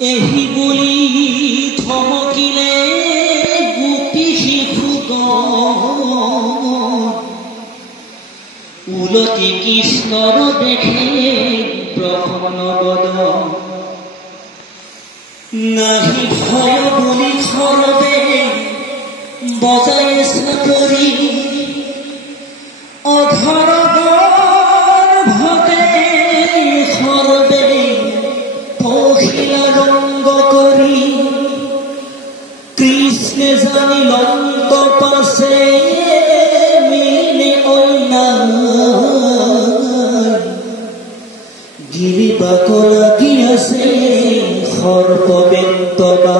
এহি বুলি থমকিলে গোপী শিশুগণ উলটি কৃষ্ণৰ দেখে প্ৰসন্ন বদন নাহি ভয় বুলি খৰবে বজাই চাপৰি অঘৰগৰ্ভতে খৰবে পখিলা ৰংগ কৰি কৃষ্ণে জানি লন্ত পাছে মিলে অন্যায় গিৰিবাক লাগি আছে সৰ্পবেন্তনা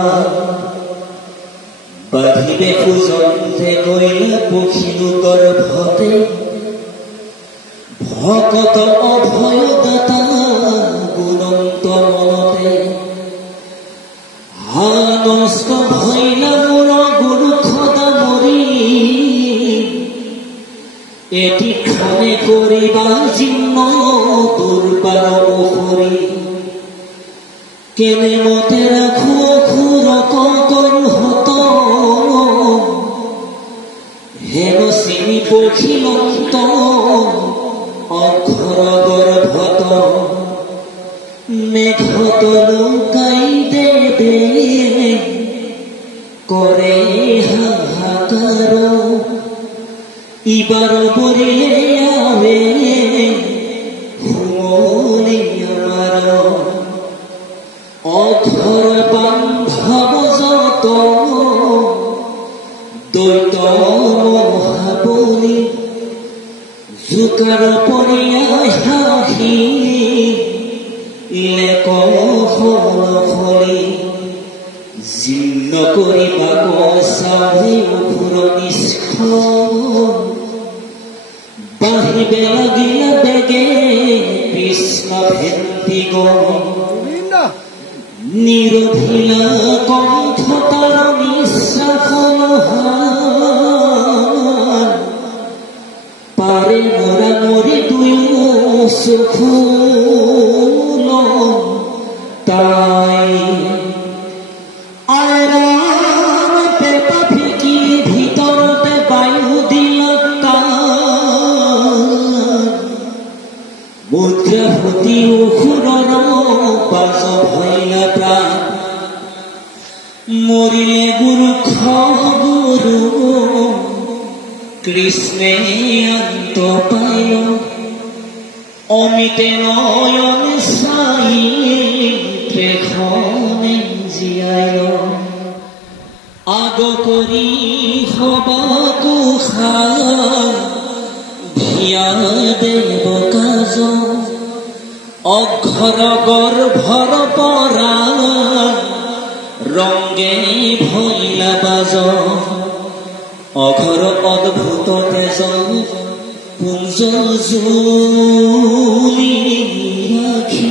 বাঢ়িবে সুজন্তে গৈলা পখিলো গৰ্ভতে ভকত অভয়দাতা গুণন্ত মনতে নষ্ট ভৈলা মোৰ গুৰু খদা মৰি এটি খানে কৰিবা জিন্ন দুৰ্বাৰ মুখৰি কেনে মতে ৰাখো অখুৰক হত হেন চিনি পখিলন্ত অঘৰগৰ্ভত মেঘত লুকাই দেবে কৰে হাহাকাৰ ইবাৰ পৰিলে আৱে শুমনি আমাৰ অঘৰ বান্ধৱ যত দৈত মহাবলী জোকাৰ পৰিয়াই হাঁহি লেক ফলি জীৰ্ণ কৰিবা কচাহি অঘোৰ নিষ্ঠুৰ বাঢ়িবে লাগিলা বেগে কৃষ্ণ ভেন্তি নিৰোধিলা কণ্ঠ তাৰ নিশ্বাস পাৰে মৰা মৰি দুয়ো চকু তাই আইৰাম পেপা ফিকি ভিতৰতে বায়ু দিলা মুদ্ৰা ফুটি অসুৰৰ বাজ ভৈলা প্ৰাণ মৰিলে গুৰু গুৰু কৃষ্ণে অন্ত পাইল অমিতে নয়ন চাই ত্ৰেখনে জীয়াই আগ কৰি সবাকুশাল ভিয়া দেৱ কাজ অঘৰগৰ্ভৰ পৰা ৰংগে ভৈলা বাজ অঘৰ অদ্ভুত তেজ পুঞ্জ জুলি ৰাখি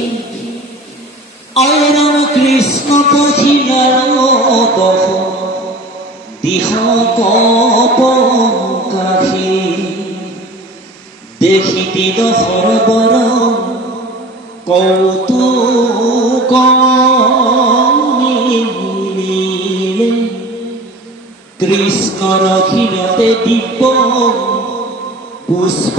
আইৰাম কৃষ্ণ পখিলাৰ বহ দিশ কপ কাষি দেখি দশৰবৰ কৌতুক কৃষ্ণৰ ক্ষীণতে দিব্য পুষ্প